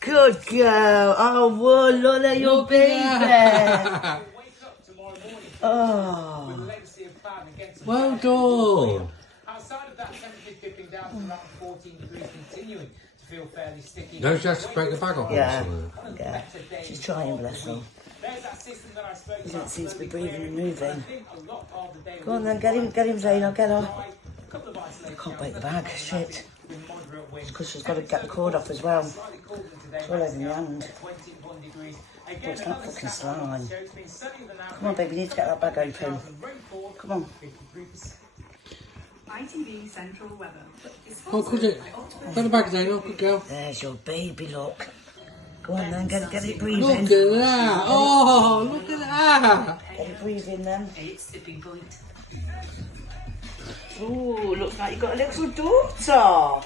Good girl. Oh, whoa, look at your baby. Oh. Well done. Outside of that, temperatures dipping down to around 14 degrees, continuing to feel fairly sticky. Don't you have to break the bag off? Yeah. Yeah. She's trying, bless her. There's that system that I spoke He about. doesn't seem to be breathing and moving. I think a lot of the day Go on then, get him, Zane, I'll get her. a couple of I can't break the bag, shit. It's because she's got to get the cord off as well. It's all over my hand. Oh, it's not fucking slime. Come on, baby, you need to get that bag open. Come on. ITV Central Weather. Oh, could it? Put the bag down, good girl. There's your baby, look. Go on then, get it breathing. Look at that. Oh, look at that. Get it breathing then. It's tipping point. Ooh, looks like you've got a little daughter.